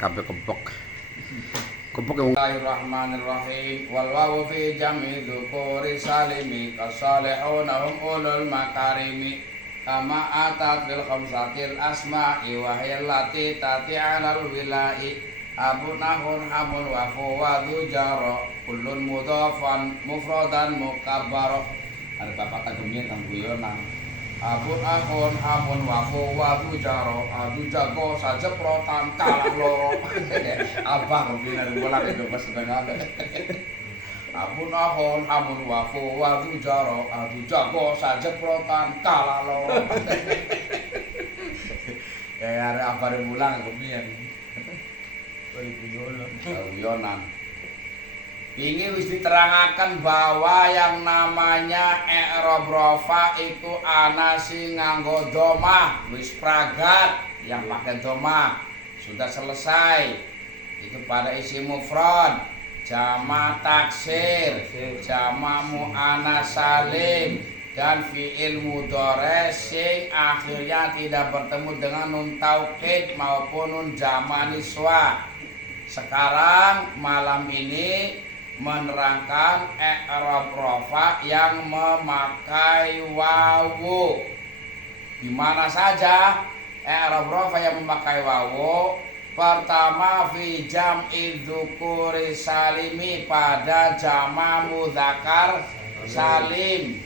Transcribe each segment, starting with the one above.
kabeh kebek. Kebek yang Bismillahirrahmanirrahim. Wal wawu fi jam'i dzukuri salimi kasalihuna hum ulul makarimi kama atat fil khamsatil asma'i wa hiya allati tati 'alal wila'i abunahun hamun wa fuwadu jaro kullun mudhafan mufradan mukabbaro. Ada bapak tagemnya tang guyonan. Abun akun hamun wafu wadu jaro adu jago saja protan kalah loro. Abang bina bola itu pas dengan abun akun hamun wafu wadu jaro adu jago saja protan kalah loro. Kayak ada apa bulan kemudian. Yonan. Ini wis diterangaken bahwa yang namanya i'rab rafa itu ana sing nganggo dhamma, wis pragat yang pakai dhamma sudah selesai. Itu pada isi mufrad, jamak taksir, jamak muannas salim dan fi'il mudhari sing akhirnya tidak bertemu dengan nun taukid maupun nun jamak niswa. Sekarang malam ini menerangkan i'rab rafa yang memakai wawu. Di mana saja i'rab rafa yang memakai wawu? Pertama fi jam'i dzukuri salimi pada jama' mudzakkar salim.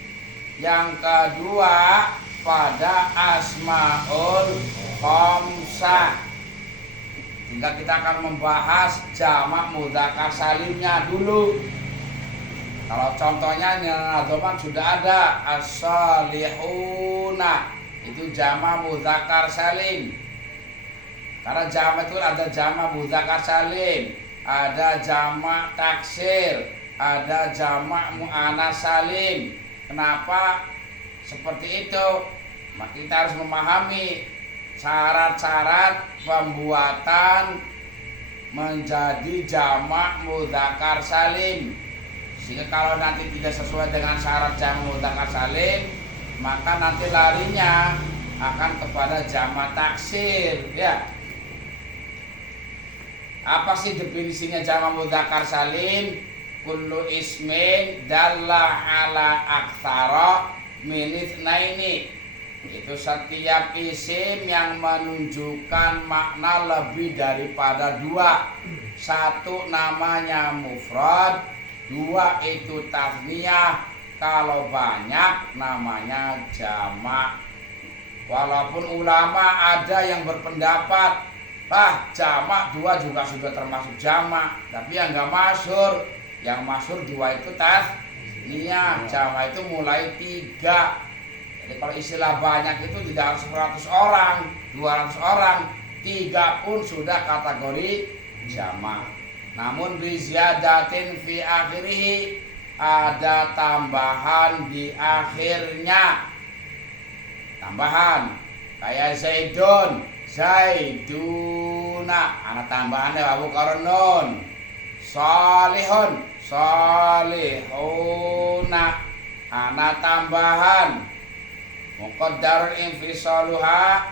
Yang kedua pada asmaul khamsah. Hingga kita akan membahas jamak mudzakkar salimnya dulu. Kalau contohnya nyadoman sudah ada as-salihuna, itu jamak mudzakkar salim. Karena jamak itu ada jamak mudzakkar salim, ada jamak taksir, ada jamak muannas salim. Kenapa seperti itu? Maka kita harus memahami syarat-syarat pembuatan menjadi jamak mudzakkar salim. Sehingga kalau nanti tidak sesuai dengan syarat jamak mudzakkar salim, maka nanti larinya akan kepada jamak taksir, ya. Apa sih definisinya jamak mudzakkar salim? Kullu ismin dalla ala aktsara min itsnaini. Itu setiap isim yang menunjukkan makna lebih daripada dua. Satu namanya mufrad, dua itu tasniyah. Kalau banyak namanya jamak. Walaupun ulama ada yang berpendapat jamak dua juga sudah termasuk jamak, tapi yang enggak masyhur. Yang masyhur dua itu tasniyah, jamak itu mulai 3. Jadi kalau istilah banyak itu tidak harus 100 orang, 200 orang, 3 pun sudah kategori jamak. Namun biziyadatin fi akhirih, ada tambahan di akhirnya. Tambahan kayak zaidun, zaiduna, ana tambahannya wawu karo nun. Salihun, salihuna, ana tambahan muqaddarun infisaluha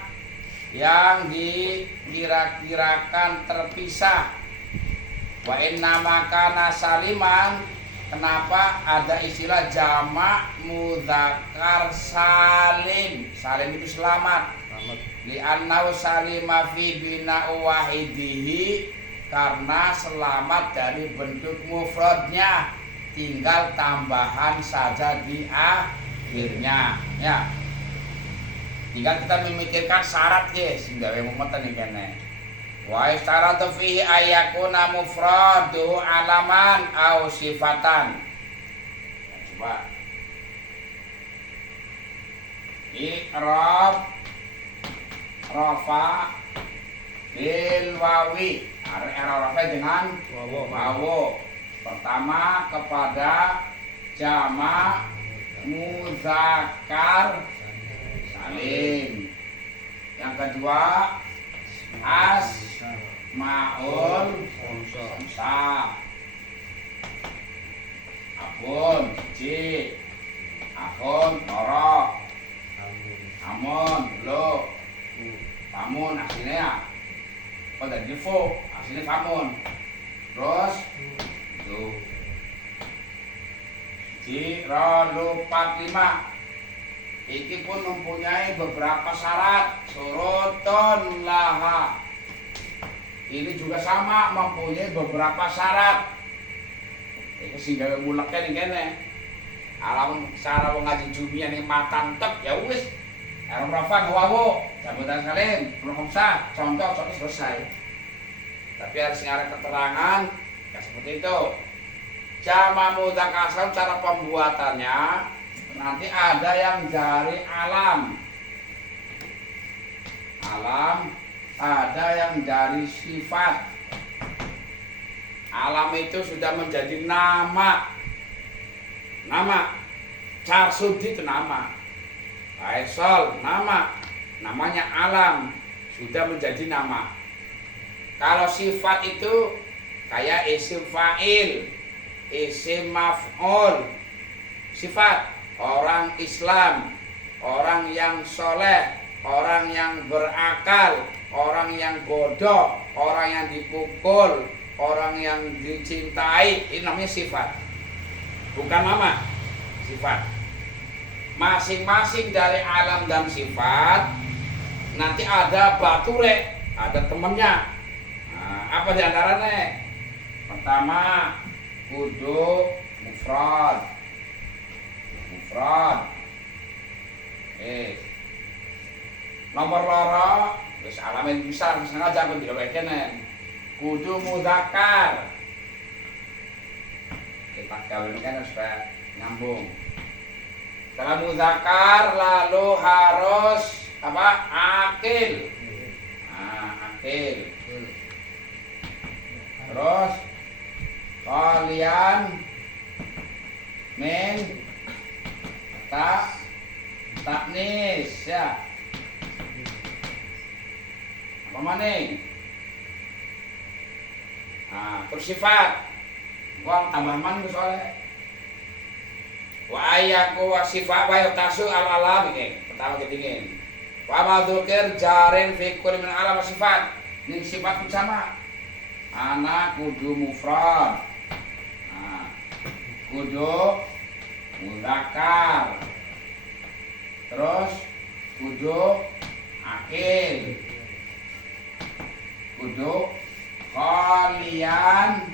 yang dikira-kirakan terpisah. Wa inna makana saliman, kenapa ada istilah jamak mudzakkar salim? Salim itu selamat. Li annahu salima fi bina'u wahidihi, karena selamat dari bentuk mufradnya, tinggal tambahan saja di akhirnya, ya. Tinggal kita memikirkan syarat ya, sehingga memeten nih kene. Wa istaratu fihi ayyakuna mufradu alaman au sifatan. Ya, coba. I'rab rafa bil wawi. I'rab rafa dengan wawu. Pertama kepada jamak mudzakkar salim. Yang kedua asmaul khamsah. Abun ji, akun loro, amun lo, pamun aslinya ya. Oh dari fo, aslinya famun. Terus itu di rolu 45 iki pun mempunyai beberapa syarat. Surutun laha, ini juga sama mempunyai beberapa syarat. Ini sehingga muleknya nih kene alam cara wong ngaji jumia nih matang tek ya wis alam rafan wawo jabatan kalian belum sah contoh selesai. Tapi harus ngarang keterangan ya seperti itu. Jama mudzakkar salim cara pembuatannya nanti ada yang dari alam, ada yang dari sifat. Alam itu sudah menjadi nama. Carsudi itu nama. Faisal namanya alam, sudah menjadi nama. Kalau sifat itu kayak isim fa'il, isim maf'ul. Sifat orang Islam, orang yang soleh, orang yang berakal, orang yang bodoh, orang yang dipukul, orang yang dicintai, ini namanya sifat. Bukan nama, sifat. Masing-masing dari alam dan sifat nanti ada bature, ada temennya. Nah, apa diantaranya? Pertama, kudu mufrad. Nomor loro, wis alamin besar sengaja aku tidak kene. Kudu mudzakkar. Kita kawinkan supaya nyambung. Setelah mudzakkar lalu harus apa? Akil. Akil. Terus kalian taknis ya. Apa maning? Terus sifat. Gua tambah man soalnya. Wa ayyaku wa sifat wa yutasu al alam ini. Pertama ketingin. Wa madzukir jarin fi kulli min alam sifat. Ini sifat pun sama. Anak kudu mufrad. Kudu mudzakkar. Terus kudu akil. Kudu kalian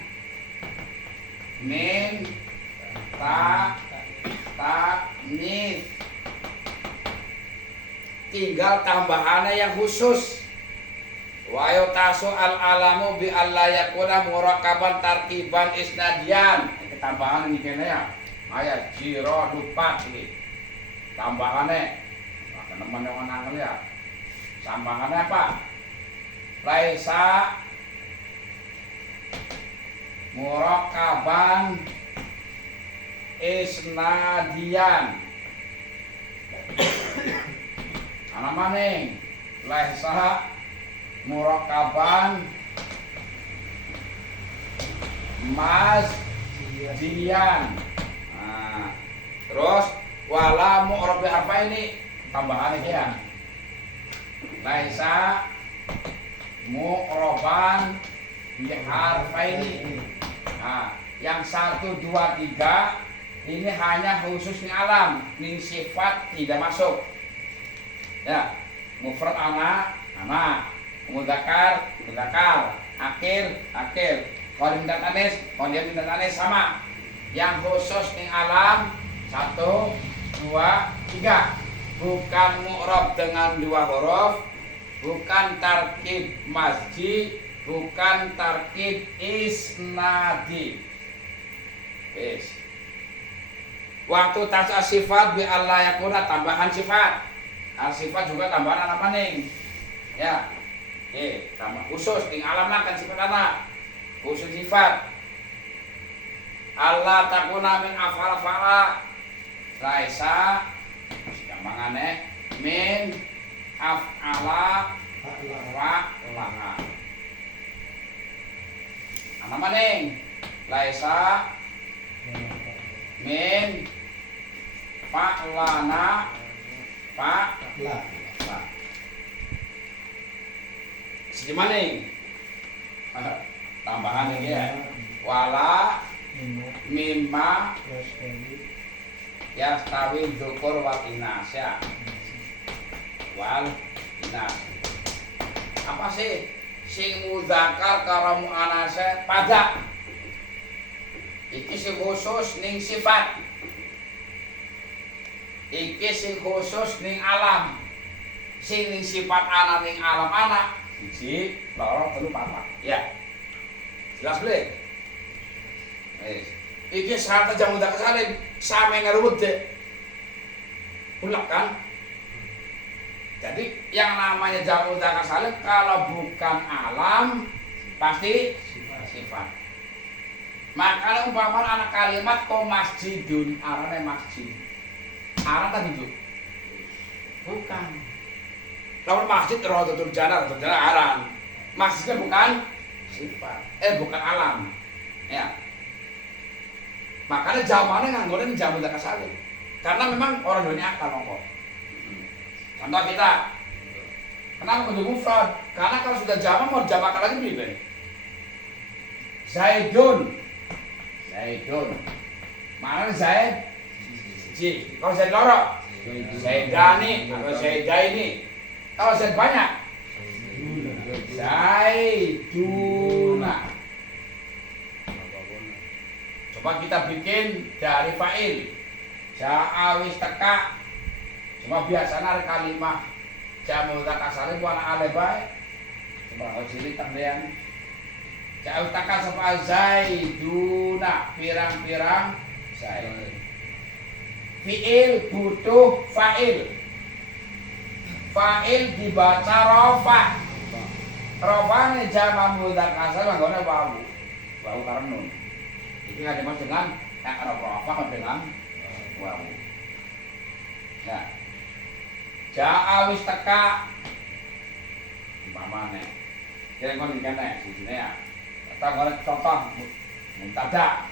taknis. Tinggal tambahannya yang khusus. Wa yutasu al alamu bi alla yakuna murakaban tarkiban isnadian. Tambahan ini kene ya. Ayat jiro lupa ini. Tambahannya teman yang nangkel ya. Tambahannya apa? Laisa murakaban isnadian. Ana maning laisa murakaban masdian. Terus wala mu'rab apa ini tambahan ya. Laisa mu'raban bi harfaini. Yang 1 2 3 ini hanya khusus ning alam, ning sifat tidak masuk. Ya, mufrad anak, mudzakkar, akil. Kalau minta tanis sama. Yang khusus ning alam 1 2 3. Bukan mu'rab dengan 2 huruf, bukan tarkib masji, bukan tarkib isnadi. Waktu tas'a sifat bi Allah yakuna tambahan sifat. Sifat juga tambahan apa nih? Ya. Tambah khusus ning alam kan sifat anak. Khusus sifat. Allah takuna min af'ala fa'ala. Laisa gampangane min af'ala fa'ala. Ana maning laisa min fa'lana fa'la. Sedih maning Tambahan ini ya. Wala mimma yastawi dzukur wal inas ya. Wal inas. Apa sih sing mudzakar karo muannats pada? Iki sing khusus ning sifat. Iki sing khusus ning alam. Sing ning sifat ana ning alam ana. 1, 2, 3, 4. Ya. Jelas belum? Iki syarat jamu mudzakar salim same ngerubut deh. Ulak kan? Jadi yang namanya jamu mudzakar salim kalau bukan alam pasti sifat. Makanya umpama anak kalimat ko masjidun, arane masjid. Arah tadi itu? Bukan. Lawan masjid rodatul jana aran. Masjidnya bukan sifat. Bukan alam. Ya. Makanya jawabannya nganggonya jamu mudzakar salim. Karena memang orang dunia akal mongko. Contoh kita. Kenapa kudu mufrad? Karena kalau sudah jamak mau dijamakkan lagi begini. Zaidun. Mana Zaid? Kalau Zaid loro, Zaidani atau Zaidaini. Kalau Zaid banyak, Zaiduna. Coba kita bikin dari fa'il. Ja'awis teka. Cuma biasanya ada kalimah jamu mudzakar salim warna ale bae. Coba ojili tambahan. Ja'awis teka sapa Zaiduna, pirang-pirang Zaid. Fi'il butuh fa'il. Fa'il dibaca rofa. Rofa ini jamak mudzakar salim nggone wawu. Wawu karo nun. Iki ada mas dengan rofa dengan wawu. Nah. Ja'awis teka. Umpamane. Kira ngono kene sisine ya. Kita ngene contoh mubtada.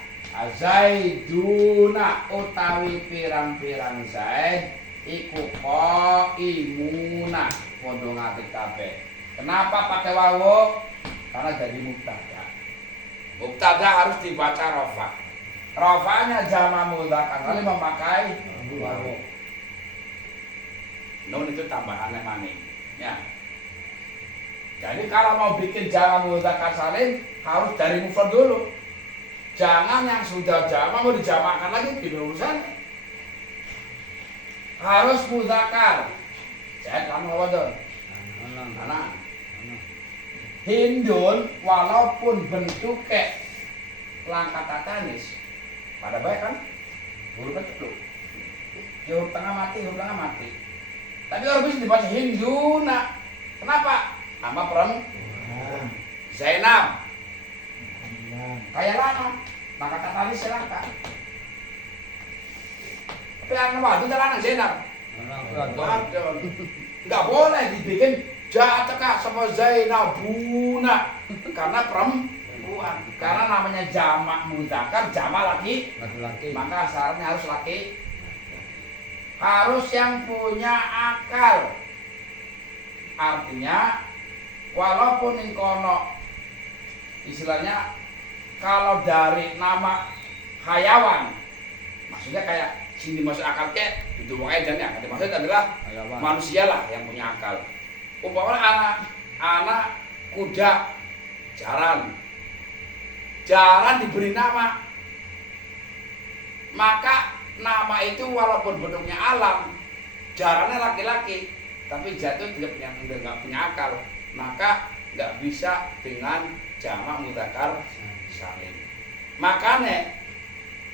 Zaiduna utawi pirang-pirang Zaid iku qaimuna padha ngatik kabeh. Kenapa pakai wawu? Karena jadi mubtada. Mubtada harus dibaca rofa. Rofanya jamak mudzakar salim memakai wawu. Nun itu tambahannya mana? Ya. Jadi kalau mau bikin jamak mudzakar salim harus dari mufrad dulu. Jangan yang sudah jamak mau dijamakkan lagi di urusan. Harus mudzakar. Saya kamu apa tuh? Anak. Hindun walaupun bentuknya langkat tatanis pada baik kan? Huruf kecil. Ya huruf tengah mati. Tapi orang bisa dibaca Hinduna. Kenapa? Nama perempuan. Zainab. Kayak lanang. Maka tatanis silangka. Tapi anak waktu itu lanang Zainab. Enggak boleh dibikin jataka sama Zainabuna. Karena perempuan. Karena namanya jamak mudzakar, jamak laki. Maka syaratnya harus laki. Harus yang punya akal. Artinya walaupun ingkono istilahnya kalau dari nama hayawan maksudnya kayak sini masuk akal kayak itu edannya maksudnya adalah hayawan. Manusia lah yang punya akal. Umpamanya anak kuda jaran diberi nama, maka nama itu walaupun bentuknya alam, jarannya laki-laki, tapi jatuh tidak punya akal, maka nggak bisa dengan jamak mudzakar salim. Makanya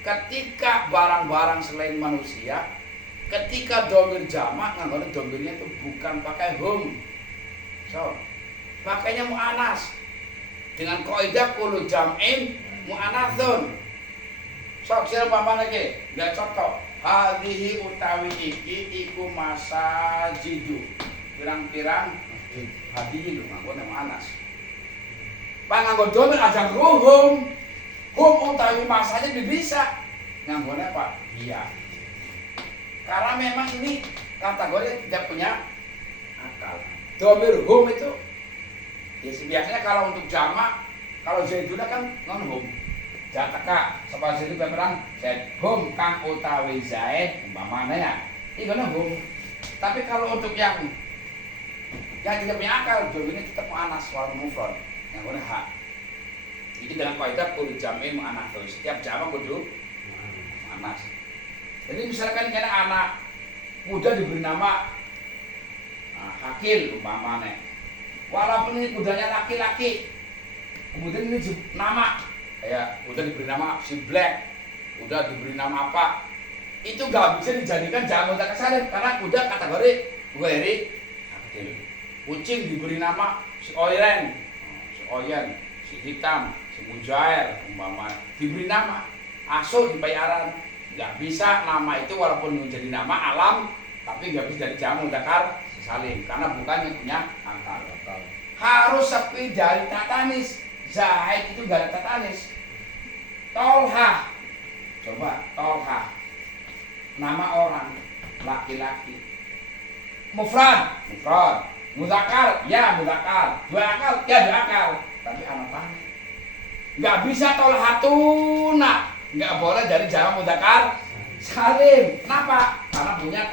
ketika barang-barang selain manusia, ketika domir jamak, nggak domirnya itu bukan pakai hum, pakainya mu'anas dengan kaidah kullu jam'in mu'anatsun. Sok sira paman lagi, enggak cocok. Hadhihi utawi iki iku masajidu. Pirang-pirang hadhihi lho nganggo nama anas. Panganggo domir aja ruhum. Hum utawi masanya bisa. Nganggone apa? Iya. Karena memang ini kategori tidak punya akal. Domir hum itu ya biasanya kalau untuk jamak Kalau Zaiduna kan non hum. Jataka sapa Zaid peperang Zaid hum kang utawi Zaid umpamane ya. Iku non hum. Tapi kalau untuk yang tidak punya akal, ini tetap mu'anas wal mufrad. Yang mana hak. Ini dengan kaidah kul jam'in mu'anas. Setiap jamak kudu mu'anas. Jadi misalkan kena anak kuda diberi nama Hakil umpamane. Walaupun ini kudanya laki-laki, kemudian ini nama, ya udah diberi nama si Black, udah diberi nama apa, itu gak bisa dijadikan jamak mudzakkar salim karena kuda kategori weri Hakil. Kucing diberi nama si Oyen, si Hitam, si Mujair umpamane, diberi nama. Aso dibayaran, nggak bisa nama itu walaupun menjadi nama alam, tapi nggak bisa jadi jamak mudzakkar salim karena bukan yang punya akal. Harus sepi dari tatanis. Zaid itu gak ada tatanis. Tolha, coba Tolha, nama orang laki-laki. Mufrad, mudzakkar, ya mudzakkar. Dua akal, ya dua akal. Tapi anak tanya, nggak bisa Tolhatuna, nggak boleh dari jamak mudzakkar salim. Kenapa? Karena punya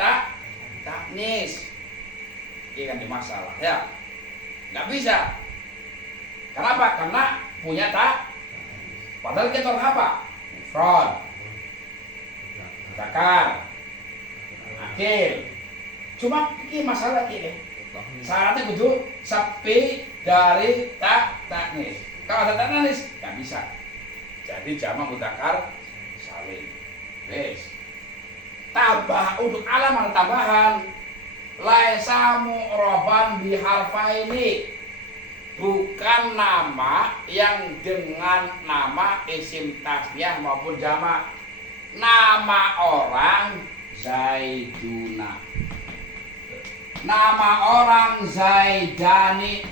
taknis. Ini kan di masalah ya, nggak bisa. Kenapa? Karena punya padahal kita apa? Mufrad, mudzakkar, akil. Cuma ini masalah ini. Syaratnya kudu sepi dari taknis. Kalau ada taknis nggak bisa. Jadi jamak mudzakkar salim. Wes. Tambah untuk alam ada tambahan. Laisa mu'raban biharfaini, bukan nama yang dengan nama isim tasniyah maupun jamak. Nama orang Zaiduna, nama orang Zaidani,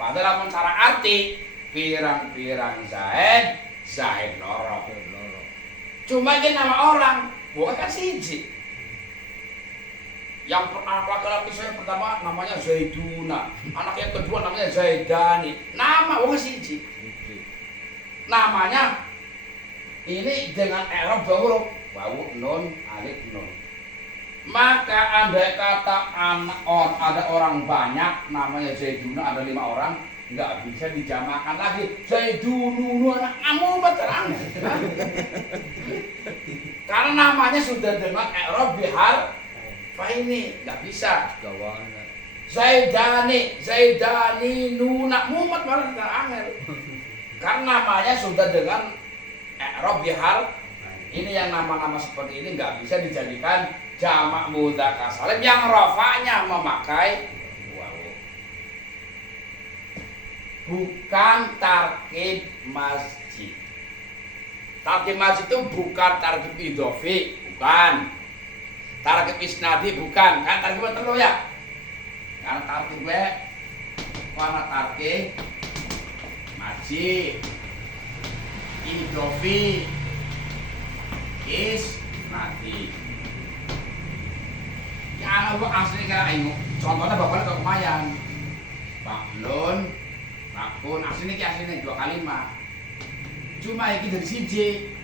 padahal secara arti pirang-pirang Zaid loro. Cuma ini nama orang bukan kan siji. Yang anak laki-laki saya pertama namanya Zaiduna, anak yang kedua namanya Zaidani. Nama bukan siji. Namanya ini dengan i'rab huruf wawu nun alif nun. Maka andai kata ada orang banyak namanya Zaiduna, ada 5 orang, nggak bisa dijamakan lagi Zaidunu anak kamu terang. Karena namanya sudah dengan i'rab bihal ini nggak bisa. Zaidani nuna mumat malah tidak angel. Karena namanya sudah dengan i'rab bihal. Ini yang nama-nama seperti ini nggak bisa dijadikan jamak mudzakkar salim yang rafa'nya memakai wawu. Bukan tarkib masjid. Tarkib masjid itu bukan tarkib idhofi, bukan. Tarkib isnadi bukan, kan tarkib telu ya. Karena tarkib mana tarkib masjid, idhofi, isnadi. Ya anak gua asli kayak ini. Contohnya bapaknya kok lumayan. Baklun, bakun, aslinya 2 kalimat. Cuma ini dari siji.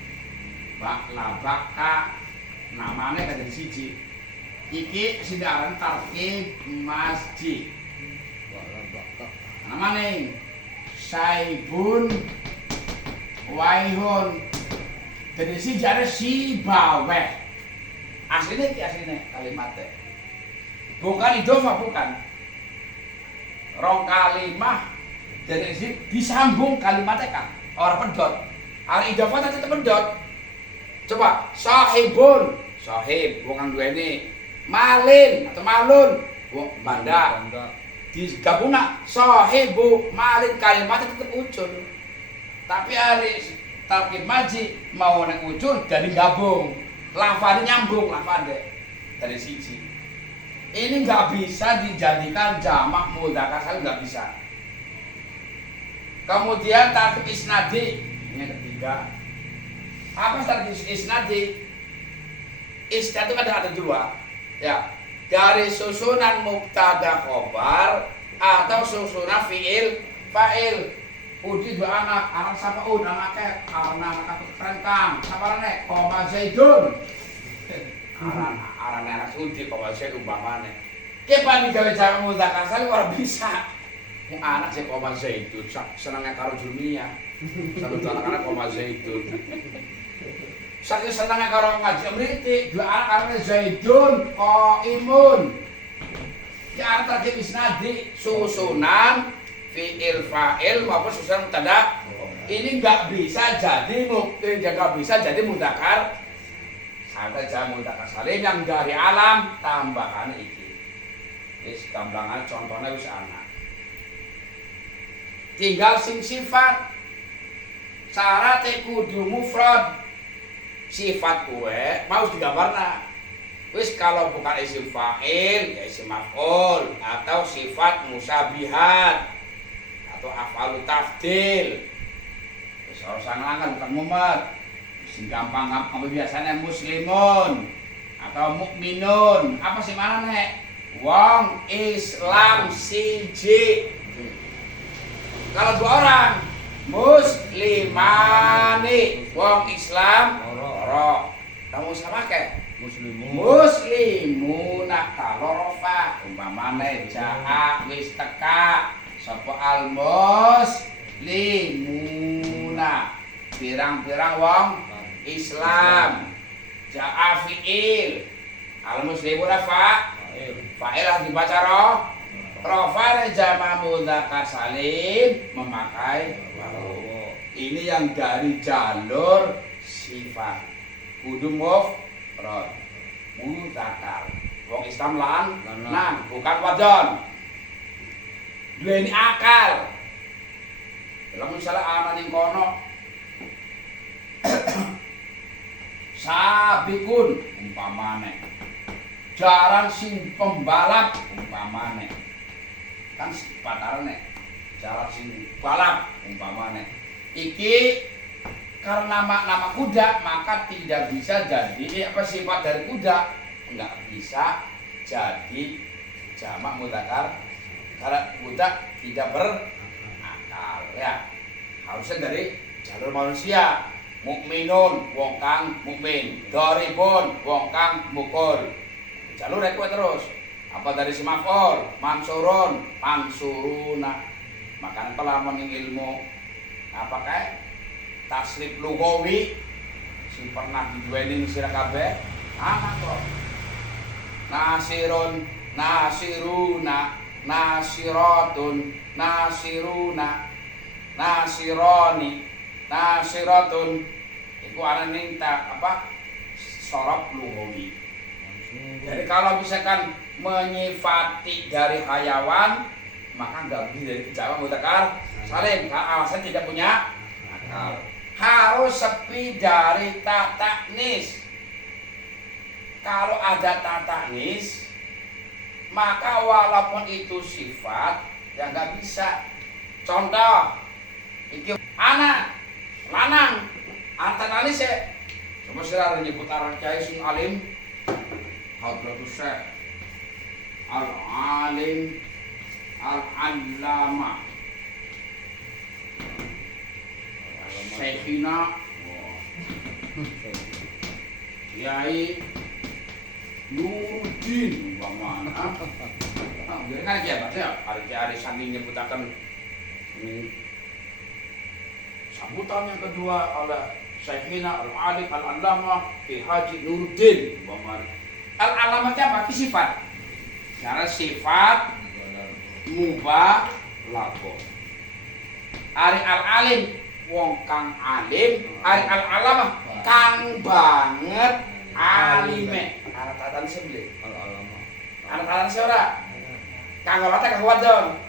Bakla, baka, namanya kan dari siji. Iki sindaran tarkib masjid. Namanya Saibun, Waihun. Dari siji ada si baweh. Aslinya kalimatnya. Bukan idhofah, bukan. Rong kalimah dari sini disambung kalimatnya kan. Orang pedot. Ari idhofah tetep pedot. Coba sahibun, sahib wong dua ini. Malin atau malun, wong banda. Digabungna sahibu malin kalimatnya tetep ucul. Tapi hari tarkib maji mau nek ucul jadi gabung. Lafadnya nyambung lafadnya dari siji. Ini nggak bisa dijadikan jamak mudzakkar salim, nggak bisa. Kemudian tarkib isnadi ini yang ketiga. Apa tarkib isnadi? Isnad itu ada 2. Ya, dari susunan mubtada khobar atau susunan fiil fa'il. Udi dua anak siapa anaknya karena anak keterengkang. Siapa nek? Koma Zaidun. Aran anak Udi koma Zaidun umpamane. Ki pani gawe jamak mudzakkar salim ora bisa. Wong anak sing koma Zaidun senenge karo dunia. Satu anak-anak koma Zaidun. Saking senenge karo ngaji mriti, dua anak karane Zaidun qaimun. Ya arep terjadi isnadi susunan fi'il fa'il maupun susunan mubtada. Ini enggak bisa jadi mudzakkar. Sampai jamak mudzakkar salim yang dari alam tambahan iki. Wis gamplangan contohnya wis ana. Tinggal sing sifat. Syaratnya kudu mufrad. Sifat kuwe mau digambarna. Wis kalau bukan isim fa'il ya isim maf'ul atau sifat musabihat atau afalu tafdil. Wis ora usah nglangan bukan mumet. Sing gampang biasanya muslimun atau mukminun. Apa sih mana nek? Wong Islam siji. Kalau dua orang muslimani, wong Islam loro. Kamu sama ke? Muslimuna kalorofa. Umpamane jaa wis teka sapa almuslimuna. Pirang-pirang wong Islam. Jaa fi'il. Almuslimuna fa'il dibaca rofa jamak mudzakkar salim memakai wawu. Ini yang dari jalur sifat. Kudu mufrad. Mudzakkar. Wong Islam lanang bukan wadon. Duweni akal. Lamun salah ana ning kono sabikun umpamane. Jaran sing pembalap umpamane. Kan sifat arane jalan sing balap umpamane iki karena nama kuda maka tidak bisa jadi sifat dari kuda enggak bisa jadi jamak mudzakkar karena kuda tidak berakal ya harusnya dari jalur manusia. Mukminun wong kang mukmin, doribun wong kang mukul, jalur kuwi terus. Apa dari semafol, mansurun, mansuruna. Makanya pelamun ilmu apa kayak tasrif lugawi sing pernah diduweni sira kabeh ana kok. Nasirun, nasiruna, nasiratun, nasiruna, nasironi, nasiratun. Iku ana ning sorop lugawi. Jadi kalau misalkan menyifati dari hayawan maka nggak bisa dari jamak mudzakkar salim karena alasan tidak punya akal. Harus sepi dari ta'nis. Kalau ada ta'nis maka walaupun itu sifat ya nggak bisa. Contoh iki anak lanang ta'nis ya. Coba sira nyebut aran kiai sing alim Hadratus Syekh Al-Alim Al-Allama Syekhina Kiai Nuruddin umpamana. Jadi kan ya baca hari saking nyebutaken sambutan yang kedua oleh Syekhina Al-Alim Al-Allama Ki Haji Nuruddin umpamana. Al-Allama apa? Sifat. Cara sifat mubah lapo. Ari al-alim wong kang alim, ari al-alamah kang banget alime. Ana tatan seble. Al-alamah. Ana tatan se ora. Kanggo late kanggo wadon.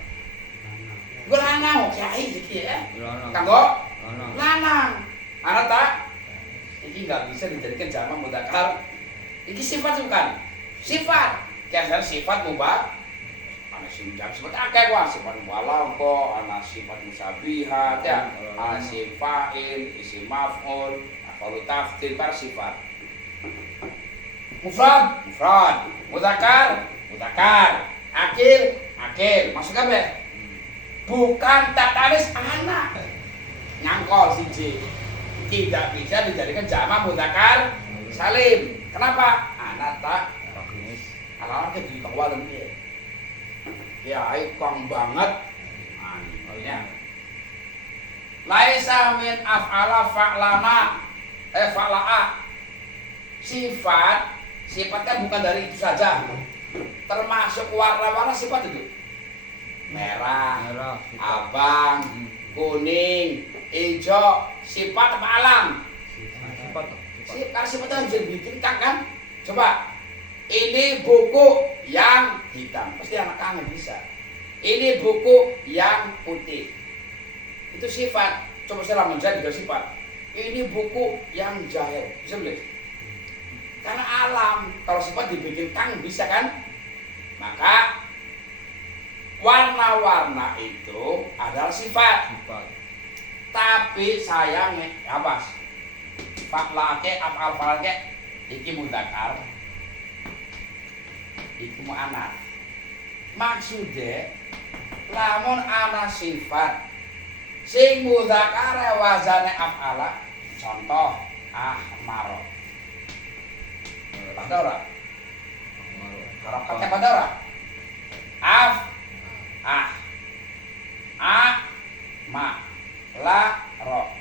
Gue lanang kiai iki ya. Kanggo lanang. Ana ta? Iki enggak bisa dijadikan jamak mudzakkar. Iki sifat bukan? Sifat. Kiasar sifat mubah. Ana sifat akeh wae sifat mubalagh, ana sifat musabihat ya, ana sifat fa'il, isim maf'ul, afalu tafdil bar sifat. Mufrad, mudzakkar, akil, masuk kabeh. bukan tatanis anak. Ngangkol siji. Tidak bisa dijadikan jamak mudzakkar salim. Kenapa? Anak tak alamat ke di kawalan dia. Ya, ikong banget. Nah, ya. Laisa min af'ala fa'lana fa'la'a. Sifatnya bukan dari itu saja. Termasuk warna-warna sifat itu. Merah, abang, kuning, hijau, sifat apa alam? Karena sifatnya bisa dibikin kan? Coba, ini buku yang hitam, pasti anak kangen bisa. Ini buku yang putih, itu sifat. Coba saya menjadi juga sifat. Ini buku yang jahil, bisa beli? Karena alam, kalau sifat dibikin tang bisa kan? Maka warna-warna itu adalah sifat. Tapi sayangnya apa? Faklake afal falake iki mudzakkar. Iki muannats. Maksudnya lamun ana sifat sing mudzakkar wazane afala. Contoh ahmar. Pada ora? Harokatnya pada ora? Ma la ro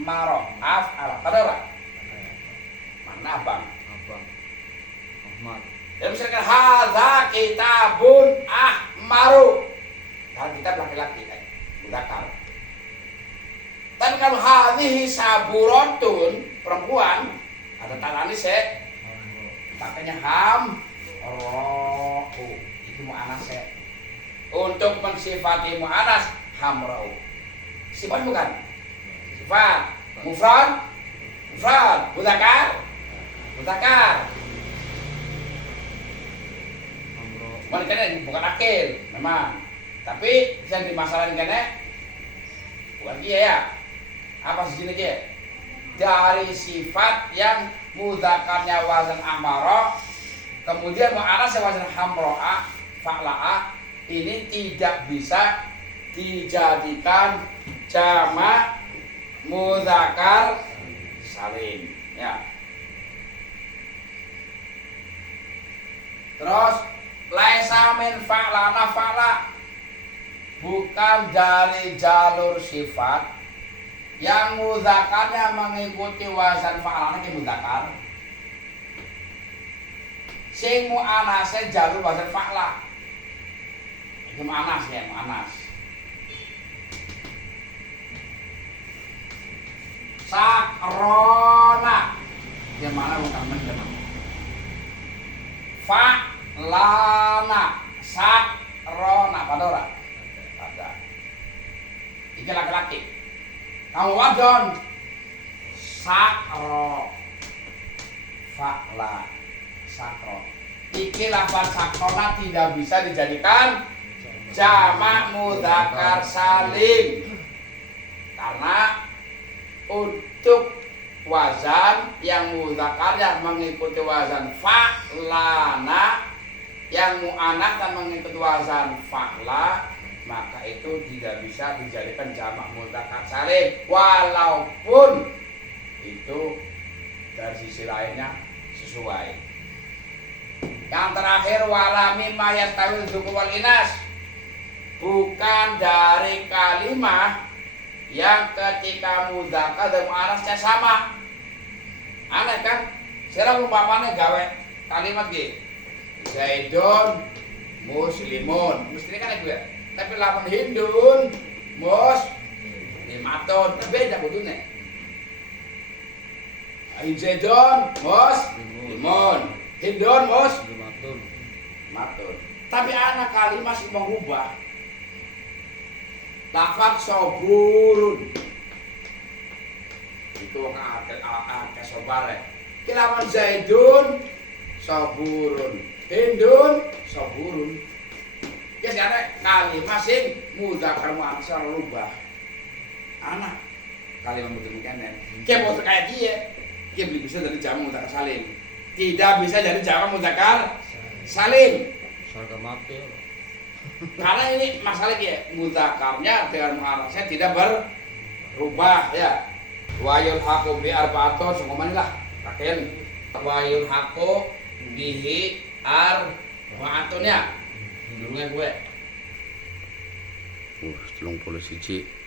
maro ala pada ora? Mana bang? Ahmad. Ya misalkan hadza kitabun ahmaru. Kalau kitab laki-laki kan, mudzakkar. Tapi kalau hadhihi saburatun perempuan ada talanis pakainya hamra'u. Itu mu'annas ya. Untuk mensifati mu'annas hamra'u. Sifat bukan? Sifat. Mufrad? Mufrad. Mudzakkar? Mudzakkar. Cuman kene bukan akil memang. Tapi yang dimasalahin kene bukan dia ya. Apa sih sini dia? Dari sifat yang mudzakarnya wazan amara, kemudian mu'annas wazan hamro'a, fa'la'a, ini tidak bisa dijadikan jamak mudzakkar salim. Ya. Terus laisa min fa'lana fa'la, bukan dari jalur sifat yang mudzakarnya mengikuti wazan fa'lana ke mudzakkar. Sing mu'annasnya jalur wazan fa'la. Itu mu'annas ya, mu'annas. Sakrona. Yang mana bukan benar? Fa'lana. Sakrona. Pada ora? Pada. Iki laki-laki. Kamu wadon sakro fa'la sakro. Iki lafaz sakrona tidak bisa dijadikan jamak mudzakkar salim. Karena untuk wazan yang mudzakkar yang mengikuti wazan fa'lana, yang mu'annats dan mengikuti wazan fa'la, maka itu tidak bisa dijadikan jamak mudzakkar salim walaupun itu dari sisi lainnya sesuai. Yang terakhir wala mimma yastawil dzukuru wal inas, bukan dari kalimat yang ketika mudzakkar dan mu'annasnya sama. Aneh kan? Sekarang umpamanya gawe kalimat gitu. Zaidun muslimun. Mestinya kan itu ya. Tapi lawan Hindun, muslimatun, beda kudune. Zaidun muslimun, Hindun muslimatun. Tapi anak kalimat sih mengubah. Lafaz soburun. Itu akeh sobare. Ki lawan Zaidun soburun, Hindun soburun. Ya sekarang kalimat sing mudzakkar mu'annats rubah. Anak kalimat mudzakkar kan. Kayak mau kayak dia. Dia bisa dari jamak mudzakkar salim. Tidak bisa jadi jamak mudzakkar salim. Sarga mati. Karena ini masalah ya, mudzakarnya dengan muannasnya tidak berubah ya. Wa yulhaqu bi arba'atin sungguh lah. Raken. Wa yulhaqu bihi arba'atun ya. Dulunya gue. 31